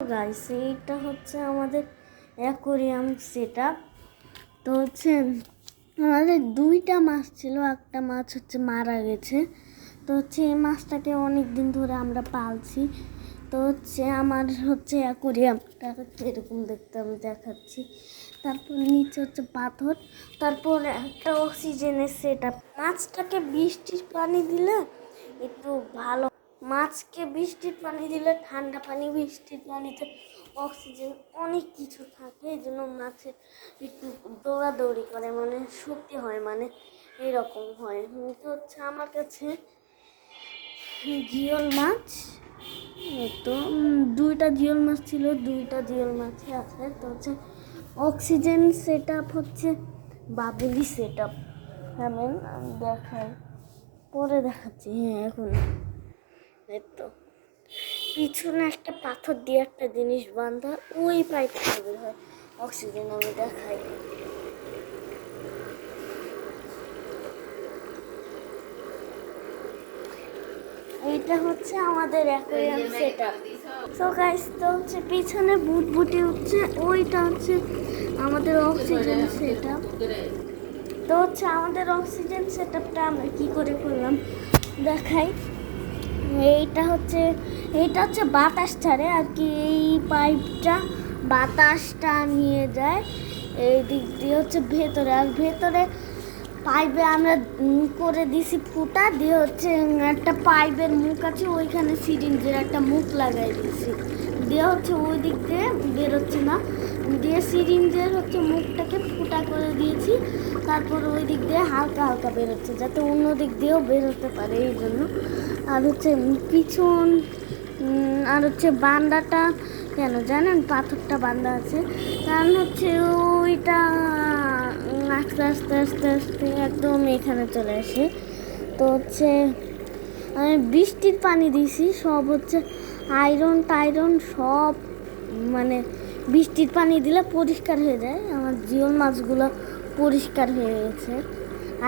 Guys এইটা হচ্ছে আমাদের অ্যাকোরিয়াম সেটআপ। তো হচ্ছে আমাদের দুইটা মাছ ছিল, একটা মাছ হচ্ছে মারা গেছে। তো হচ্ছে এই মাছটাকে অনেক দিন ধরে আমরা পালছি। তো হচ্ছে আমার হচ্ছে অ্যাকোরিয়ামটা হচ্ছে এরকম দেখতে, আমি দেখাচ্ছি। তারপর নিচে হচ্ছে পাথর, তারপর একটা অক্সিজেনের সেটআপ। মাছটাকে বৃষ্টির পানি দিলে একটু ভালো, মাছকে বৃষ্টির পানি দিলে ঠান্ডা পানি, বৃষ্টির পানিতে অক্সিজেন অনেক কিছু থাকে, এই জন্য মাছের একটু দৌড়াদৌড়ি করে, মানে শক্তি হয়, মানে এরকম হয়। তো হচ্ছে আমার কাছে জিওল মাছ, তো দুইটা জিওল মাছ ছিল, দুইটা জিওল মাছই আছে। তো হচ্ছে অক্সিজেন সেটআপ হচ্ছে বাবুলি সেটআপ। আমি দেখাই, পরে দেখাচ্ছি। হ্যাঁ, এখন তো পিছনে একটা পাথর দিয়ে একটা জিনিস বাঁধা, ওই পাইপ বের হয় অক্সিজেন। আমি দেখাই, এইটা হচ্ছে আমাদের অ্যাকোয়ারিয়াম সেটআপ। সো গাইস, তো হচ্ছে পিছনে বুটবুটি উঠছে, ওইটা হচ্ছে আমাদের অক্সিজেন সেটআপ। তো হচ্ছে আমাদের অক্সিজেন সেটআপটা আমরা কি করে করলাম দেখাই। এইটা হচ্ছে বাতাস ছাড়ে আর কি, এই পাইপটা বাতাসটা নিয়ে যায় এই দিক দিয়ে হচ্ছে ভেতরে, আর ভেতরে পাইপে আমরা করে দিছি ফুটা দিয়ে, হচ্ছে একটা পাইপের মুখ আছে, ওইখানে সিরিঞ্জের একটা মুখ লাগাই দিয়েছি, দিয়ে হচ্ছে ওই দিক দিয়ে বেরোচ্ছে না, দিয়ে সিরিঞ্জের হচ্ছে মুখটাকে ফুটা করে দিয়েছি। তারপর ওই দিক দিয়ে হালকা হালকা বেরোচ্ছে, যাতে অন্য দিক দিয়েও বেরোতে পারে, এই জন্য। আর হচ্ছে পিছন আর হচ্ছে বান্দাটা কেন জানেন, পাথরটা বান্ধা আছে, কারণ হচ্ছে ওইটা আস্তে আস্তে আস্তে আস্তে একদম এখানে চলে আসে। তো হচ্ছে আমি বৃষ্টির পানি দিয়েছি, সব হচ্ছে আয়রন টাইরন সব, মানে বৃষ্টির পানি দিলে পরিষ্কার হয়ে যায়। আমার জিওল মাছগুলো পরিষ্কার হয়ে গেছে,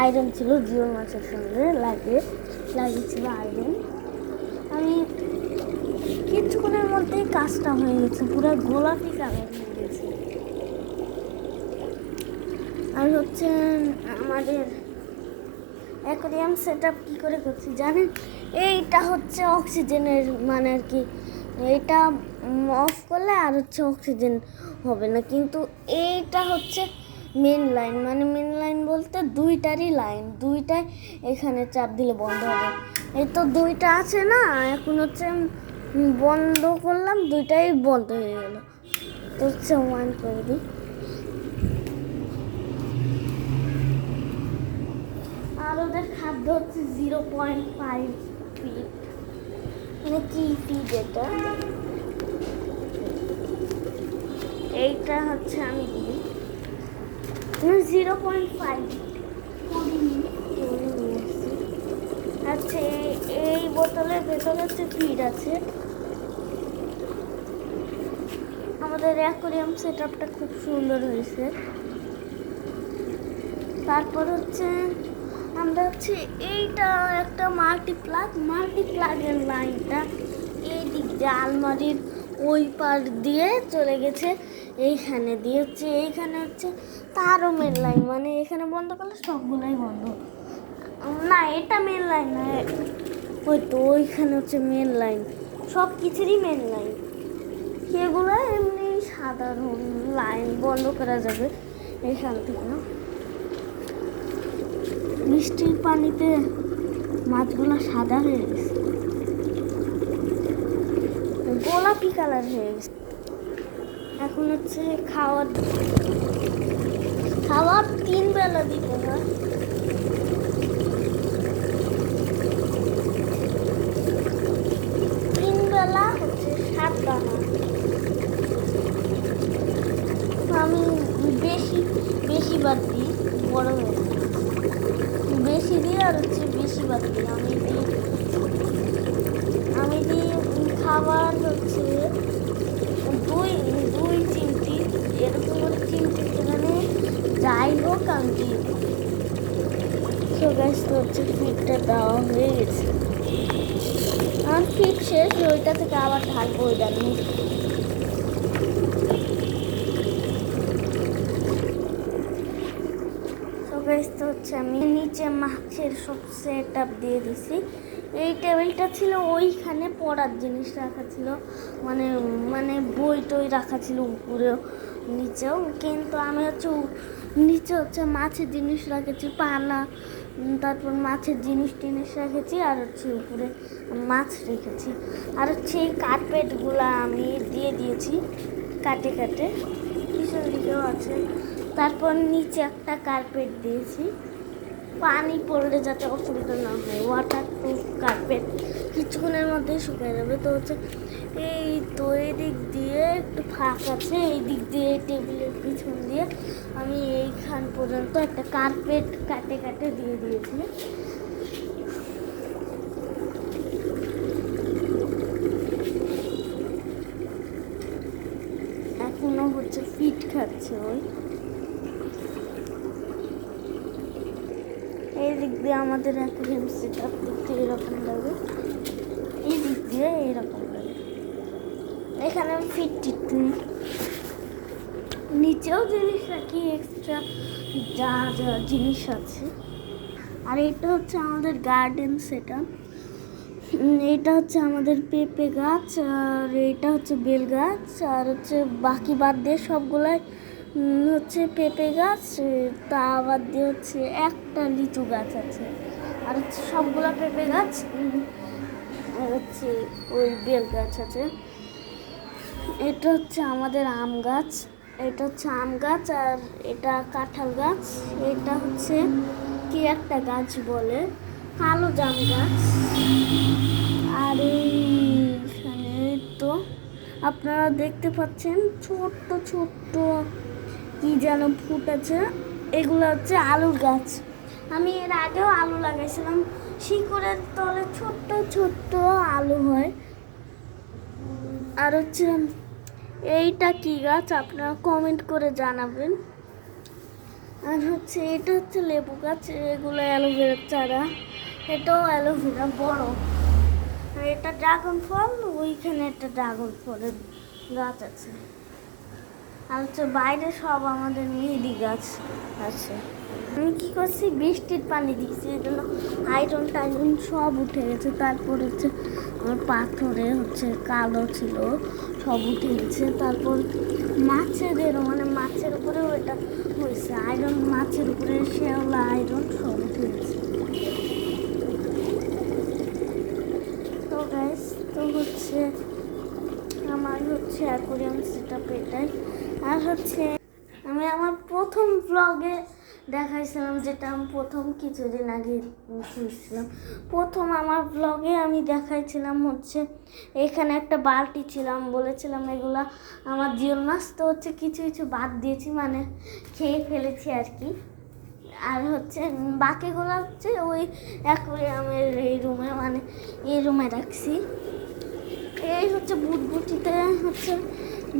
আয়রন ছিল জিওল মাছের সঙ্গে লাগিয়েছিল আয়রন। আমি কিছুক্ষণের মধ্যেই কাজটা হয়ে গেছে, পুরো গোলাপি কালার হয়ে গেছে। আর হচ্ছে আমাদের অ্যাকোয়ারিয়াম সেটআপ কী করে করছি জানেন, এইটা হচ্ছে অক্সিজেনের, মানে আর কি এইটা অফ করলে আর হচ্ছে অক্সিজেন হবে না, কিন্তু এইটা হচ্ছে মেন লাইন, মানে মেন লাইন বলতে দুইটারই লাইন, দুইটাই এখানে চাপ দিলে বন্ধ হবে। এই তো দুইটা আছে না, এখন হচ্ছে বন্ধ করলাম, দুইটাই বন্ধ হয়ে গেল। তো হচ্ছে ওয়ান করে দিই। আর ওদের খাদ্য হচ্ছে 0.5 ফিট, মানে কি ফিট এটা, এইটা হচ্ছে আমি দিই 0.5 আচ্ছা। এই বোতলের ভেতরে হচ্ছে ফিড আছে। আমাদের অ্যাকোয়ারিয়াম সেটআপটা খুব সুন্দর হয়েছে। তারপর হচ্ছে আমরা হচ্ছে এইটা একটা মাল্টিপ্লাগের লাইনটা এই দিক দিয়ে আলমারির ওই পার দিয়ে চলে গেছে, এইখানে দিয়ে হচ্ছে এইখানে হচ্ছে তারও মেন লাইন, মানে এখানে বন্ধ করলে সবগুলোই বন্ধ। না, এটা মেন লাইন না, ওই তো ওইখানে হচ্ছে মেন লাইন, সব কিছুরই মেন লাইন। এগুলো এমনি সাধারণ লাইন বন্ধ করা যাবে এইখান থেকে। বৃষ্টির পানিতে মাছগুলো সাদা হয়ে গেছে, গোলাপি কালার হয়ে গেছে। এখন হচ্ছে খাওয়ার 3 বেলা দিতে হয়। 3 বেলা হচ্ছে 7 দানা। আমি বেশিবার দিই, বড় হয়ে বেশি দিই, আর হচ্ছে বেশিবার দিই। আমি দিই খাবার হচ্ছে দুই চিমটি, এরকম করে চিমটি, মানে যাই হোক আমি দিই। তো গ্যাস তো হচ্ছে ফিডটা দেওয়া হয়ে গেছে, আর ফিড শেষ, ওইটা থেকে আবার ঢালবো ওই ডাল। গাইস তো হচ্ছে আমি নিচে মাছের সব সেট আপ দিয়ে দিছি। এই টেবিলটা ছিল ওইখানে পড়ার জিনিস রাখা ছিল, মানে মানে বই টই রাখা ছিল উপরেও নিচেও, কিন্তু আমি হচ্ছে নিচে হচ্ছে মাছের জিনিস রেখেছি, পানা, তারপর মাছের জিনিস টিনিস রেখেছি, আর হচ্ছে উপরে মাছ রেখেছি। আর হচ্ছে এই কার্পেটগুলো আমি দিয়ে দিয়েছি কাটে কাটে, পিছন দিকেও আছে। তারপর নিচে একটা কার্পেট দিয়েছি, পানি পড়লে যাতে অসুবিধা না হয়, ওয়াটার প্রুফ কার্পেট, কিছুক্ষণের মধ্যেই শুকিয়ে যাবে। তো হচ্ছে এই তো এই দিক দিয়ে একটু ফাঁক আছে, এই দিক দিয়ে টেবিলের পিছন দিয়ে আমি এইখান পর্যন্ত একটা কার্পেট কাটে কাটে দিয়ে দিয়েছি। এখনো হচ্ছে ফিট খাচ্ছে ওই। এই দিক দিয়ে আমাদের অ্যাকুয়ারিয়াম সেট আপ দেখতে এরকম লাগে, এই দিক দিয়ে এরকম লাগে। এখানে আমি ফিট টিট নিচেও জিনিস রাখি, এক্সট্রা যা যা জিনিস আছে। আর এটা হচ্ছে আমাদের গার্ডেন সেট আপ। এটা হচ্ছে আমাদের পেঁপে গাছ, আর এটা হচ্ছে বেল গাছ, আর হচ্ছে বাকি বাদ দিয়ে সবগুলাই হচ্ছে পেঁপে গাছ, তা বাদ দিয়ে হচ্ছে একটা লিচু গাছ আছে, আর হচ্ছে সবগুলা পেঁপে গাছ, আর হচ্ছে ওই বেল গাছ আছে। এটা হচ্ছে আমাদের আম গাছ, এটা হচ্ছে আম গাছ, আর এটা কাঁঠাল গাছ, এটা হচ্ছে কি একটা গাছ বলে, কালো জাম গাছ। আর এইখানে তো আপনারা দেখতে পাচ্ছেন ছোট্ট ছোট্ট কি যেন ফুটেছে, এগুলো হচ্ছে আলুর গাছ। আমি এর আগেও আলু লাগাইছিলাম, শিকড়ের তলে ছোট্ট ছোট্ট আলু হয়। আর হচ্ছে এইটা কি গাছ আপনারা কমেন্ট করে জানাবেন। আর হচ্ছে এটা হচ্ছে লেবু গাছ, এগুলো অ্যালোভেরার চারা, এটাও অ্যালোভেরা বড়। আর এটা ড্রাগন ফল, ওইখানে একটা ড্রাগন ফলের গাছ আছে। আর হচ্ছে বাইরে সব আমাদের মেহেদি গাছ আছে। আমি কী করছি, বৃষ্টির পানি দিচ্ছি, এই জন্য আয়রন টাইরন সব উঠে গেছে। তারপর হচ্ছে আমার পাথরে হচ্ছে কালো ছিল, সব উঠে গেছে। তারপর মাছেদেরও, মানে মাছের উপরেও এটা হয়েছে আয়রন, মাছের উপরে শ্যাওলা আয়রন সব উঠে গেছে। তো গাইস তো হচ্ছে আমার হচ্ছে অ্যাকুয়ারিয়াম সেট আপ এটাই। আর হচ্ছে আমি আমার প্রথম ব্লগে দেখাইছিলাম, যেটা আমি প্রথম কিছুদিন আগে শুনছিলাম, প্রথম আমার ব্লগে আমি দেখাইছিলাম হচ্ছে এখানে একটা বালতি ছিলাম, বলেছিলাম এগুলা আমার জিওল মাছ। তো হচ্ছে কিছু কিছু বাদ দিয়েছি, মানে খেয়ে ফেলেছি আর কি। আর হচ্ছে বাকিগুলো হচ্ছে ওই অ্যাকুয়ারিয়ামের এই রুমে, মানে এই রুমে রাখছি। এই হচ্ছে ভুটভুটিতে হচ্ছে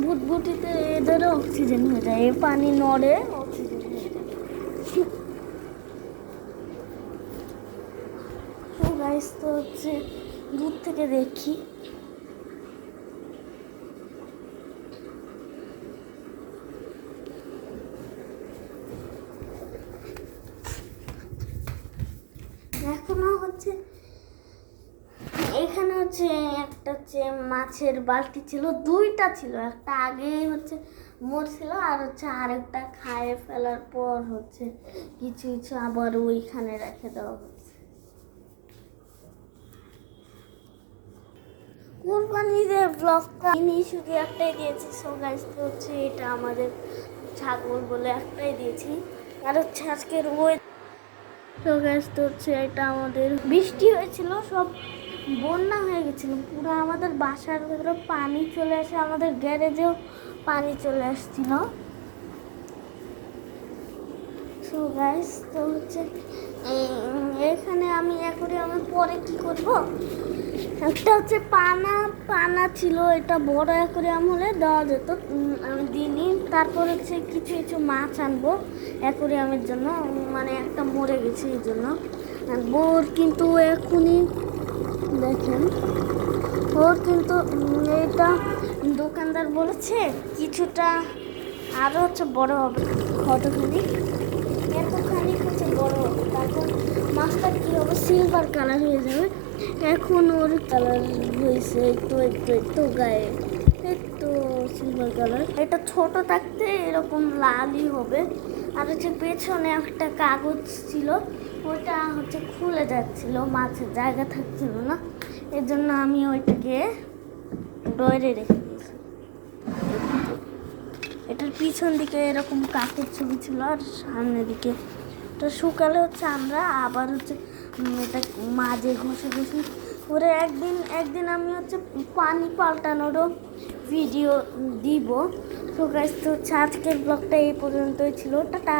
ভুটভুটিতে এদেরও অক্সিজেন হয়ে যায়, এই পানি নড়ে অক্সিজেন হয়ে যায়। তো গাইস তো হচ্ছে দূর থেকে দেখি, এখনো হচ্ছে এখানে হচ্ছে একটা হচ্ছে মাছের বালতি ছিল, দুইটা ছিল, একটা আগে হচ্ছে মরছিল, আর হচ্ছে আরেকটা খায়ে ফেলার পর হচ্ছে কিছু কিছু আবার ওইখানে রেখে দেওয়া হচ্ছে। কুরবানিদের ব্লগটা আমি শুধু একটাই দিয়েছি। সো গাইস তো হচ্ছে এটা আমাদের ছাগল বলে একটাই দিয়েছি। আর হচ্ছে আজকের ওই তো গাইস তো হচ্ছে এটা আমাদের বৃষ্টি হয়েছিল, সব বন্যা হয়ে গেছিল পুরো, আমাদের বাসার ভেতরে পানি চলে আসে, আমাদের গ্যারেজেও পানি চলে আসছিল। সো গাইস তো হচ্ছে এখানে আমি অ্যাকুয়ারিয়ামের পরে কি করব, একটা হচ্ছে পানা ছিল, এটা বড় অ্যাকুয়ারিয়াম হলে দেওয়া যেত, আমি দিইনি। তারপর হচ্ছে কিছু কিছু মাছ আনবো অ্যাকুয়ারিয়ামের জন্য, মানে একটা মরে গেছে এই জন্য। আর বোর কিন্তু এখনই দেখেন, ওর কিন্তু এটা দোকানদার বলেছে কিছুটা আরও হচ্ছে বড় হবে, কতখানি এতখানি হচ্ছে বড় তারপর মাছটা কী হবে সিলভার কালার হয়ে যাবে। এখন ওর কালার হয়েছে একটু গায়ে একটু সিলভার কালার। এটা ছোট থাকতে এরকম লালই হবে। আর হচ্ছে পেছনে একটা কাগজ ছিল, ওটা হচ্ছে খুলে যাচ্ছিল, মাছের জায়গা থাকছিল না, এর জন্য আমি ওইটাকে ডয়রে রেখে দিয়েছি। এটার পিছন দিকে এরকম কাকের ছবি ছিল আর সামনের দিকে। তো শুকালে হচ্ছে আমরা আবার হচ্ছে এটা মাঝে ঘষে করে একদিন আমি হচ্ছে পানি পাল্টানোরও ভিডিও দিব। তো গাইস, তো হচ্ছে আজকের ব্লগটা এই পর্যন্তই ছিল। টাটা।